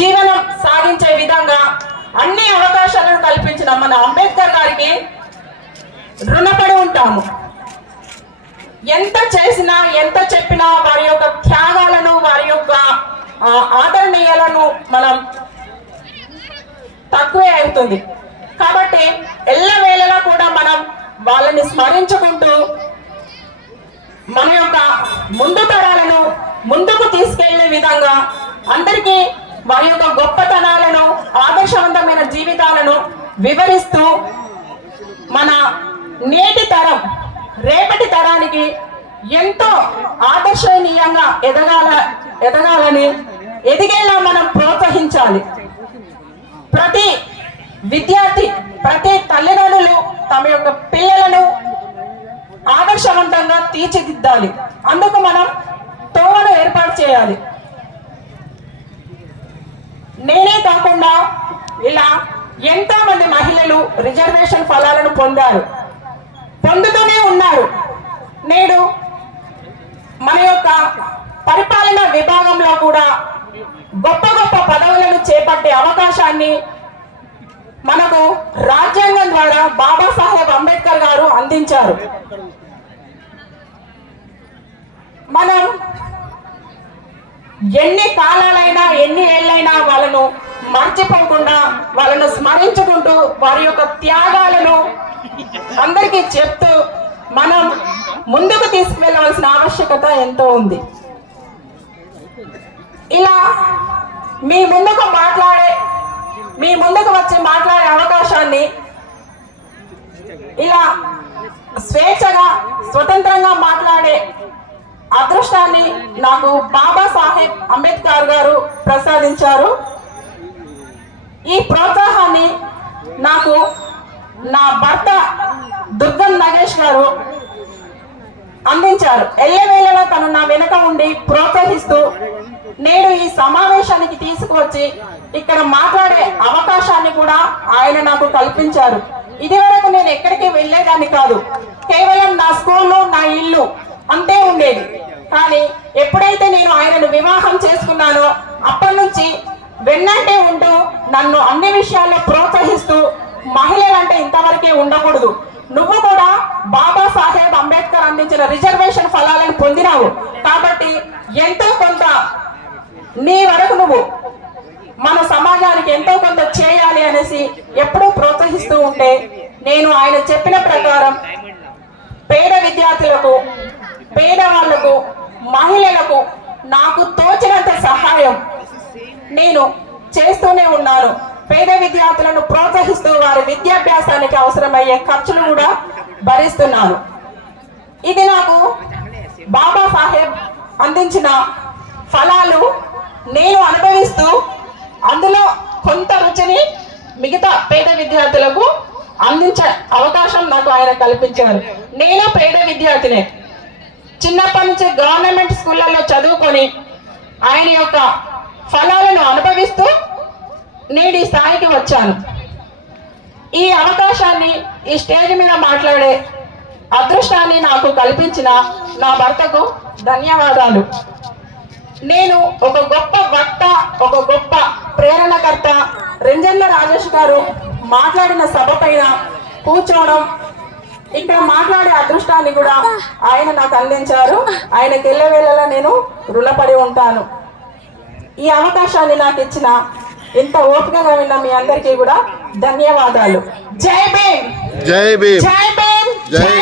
జీవనం సాగించే విధంగా అన్ని అవకాశాలను కల్పించిన మన అంబేద్కర్ గారికి రుణపడి ఉంటాము. ఎంత చేసినా ఎంత చెప్పినా వారి యొక్క త్యాగాలను వారి యొక్క ఆదరణీయాలను మనం తక్కువే అవుతుంది. కాబట్టి ఎల్లవేళలా కూడా మనం వాళ్ళని స్మరించుకుంటూ మన యొక్క ముందు తరాలను ముందుకు తీసుకెళ్లే విధంగా అందరికీ వారి యొక్క గొప్పతనాలను ఆదర్శవంతమైన జీవితాలను వివరిస్తూ మన నేటి తరం రేపటి తరానికి ఎంతో ఆదర్శనీయంగా ఎదగాలని ఎదిగేలా మనం ప్రోత్సహించాలి. ప్రతి విద్యార్థి ప్రతి తల్లిదండ్రులు తమ యొక్క పిల్లలను ఆదర్శవంతంగా తీర్చిదిద్దాలి. అందుకు మనం తోవను ఏర్పాటు చేయాలి. నేనే కాకుండా ఇలా ఎంతో మంది మహిళలు రిజర్వేషన్ ఫలాలను పొందుతూనే ఉన్నారు. నేడు మన యొక్క పరిపాలనా విభాగంలో కూడా గొప్ప గొప్ప పదవులను చేపట్టే అవకాశాన్ని మనకు రాజ్యాంగం ద్వారా బాబాసాహెబ్ అంబేద్కర్ గారు అందించారు. మనం ఎన్ని కాలాలైనా ఎన్ని ఏళ్ళైనా వాళ్ళను మర్చిపోకుండా వాళ్ళను స్మరించుకుంటూ వారి యొక్క త్యాగాలను అందరికీ చెప్తూ మనం ముందుకు తీసుకువెళ్ళవలసిన ఆవశ్యకత ఎంతో ఉంది. ఇలా మీ ముందుకు వచ్చి మాట్లాడే అవకాశాన్ని ఇలా స్వేచ్ఛగా స్వతంత్రంగా మాట్లాడే అదృష్టాన్ని నాకు బాబాసాహెబ్ అంబేద్కర్ గారు ప్రసాదించారు. ఈ ప్రోత్సాహాన్ని నాకు నా భర్త దుర్గం నగేష్ గారు అందించారు. ఎల్లవేళలా తను నా వెనక ఉండి ప్రోత్సహిస్తూ నేడు ఈ సమావేశానికి తీసుకువచ్చి ఇక్కడ మాట్లాడే అవకాశాన్ని కూడా ఆయన నాకు కల్పించారు. ఇదివరకు నేను ఎక్కడికి వెళ్ళేదాన్ని కాదు, కేవలం నా స్కూలు నా ఇల్లు అంతే ఉండేది. కానీ ఎప్పుడైతే నేను ఆయనను వివాహం చేసుకున్నానో అప్పటి నుంచి వెన్నంటే ఉంటూ నన్ను అన్ని విషయాల్లో ప్రోత్సహిస్తూ మహిళలంటే ఇంతవరకే ఉండకూడదు, నువ్వు కూడా బాబాసాహెబ్ అంబేద్కర్ అందించిన రిజర్వేషన్ ఫలాలను పొందినావు కాబట్టి ఎంతో కొంత నీ వరకు నువ్వు మన సమాజానికి ఎంతో కొంత చేయాలి అనేసి ఎప్పుడూ ప్రోత్సహిస్తూ ఉంటే నేను ఆయన చెప్పిన ప్రకారం పేద విద్యార్థులకు, పేదవాళ్లకు, మహిళలకు నాకు తోచినంత సహాయం నేను చేస్తూనే ఉన్నాను. పేద విద్యార్థులను ప్రోత్సహిస్తూ వారి విద్యాభ్యాసానికి అవసరమయ్యే ఖర్చులు కూడా భరిస్తున్నాను. ఇది నాకు బాబాసాహెబ్ అందించిన ఫలాలు. నేను అనుభవిస్తూ అందులో కొంత రుచిని మిగతా పేద విద్యార్థులకు అందించే అవకాశం నాకు ఆయన కల్పించారు. నేను పేద విద్యార్థినే, చిన్నప్పటి నుంచి గవర్నమెంట్ స్కూళ్ళల్లో చదువుకొని ఆయన యొక్క ఫలాలను అనుభవిస్తూ నేడు ఈ స్థాయికి వచ్చాను. ఈ అవకాశాన్ని ఈ స్టేజ్ మీద మాట్లాడే అదృష్టాన్ని నాకు కల్పించిన నా భర్తకు ధన్యవాదాలు. నేను ఒక గొప్ప వక్త, ఒక గొప్ప ప్రేరణకర్త రెంజల్ల రాజేష్ గారు మాట్లాడిన సభ పైన కూర్చోవడం, ఇక్కడ మాట్లాడే అదృష్టాన్ని కూడా ఆయన నాకు అందించారు. ఆయనకి ఎల్లవేళలా నేను రుణపడి ఉంటాను. ఈ అవకాశాన్ని నాకు ఇచ్చిన ఇంత ఓపికగా విన్న మీ అందరికీ కూడా ధన్యవాదాలు. జై భీమ్, జై భీమ్, జై భీమ్, జై